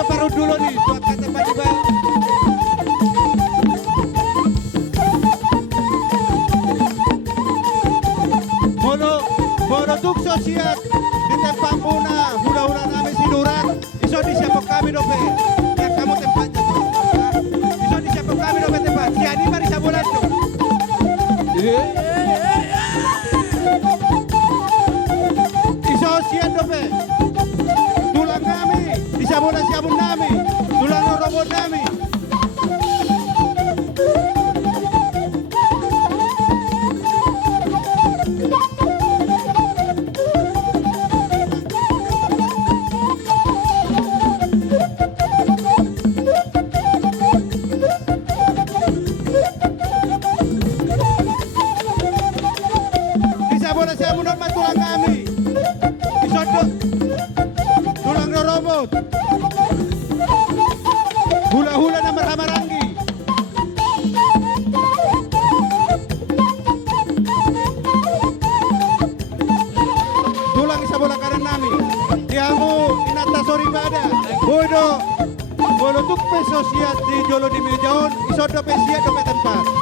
Iso parut dulu nih buat kata tempat di bawah. Mono tuk sosiat di tempat puna hula-hula nami siduran iso disiapok kami dope ya kamu tempatnya tuh iso disiapok kami dope tempat si Adi mari sabulan tuh iso sian dope tulang kami disabulan siabun nami tulang robot nami. Saya mundur tulang kami isodok tulang robot hula-hula na maramarangi tulang isa bola kanan nami diamu inata soribada bodo bolo tuk pesosiat di jolo di mejaon isodok pesiat dope tempat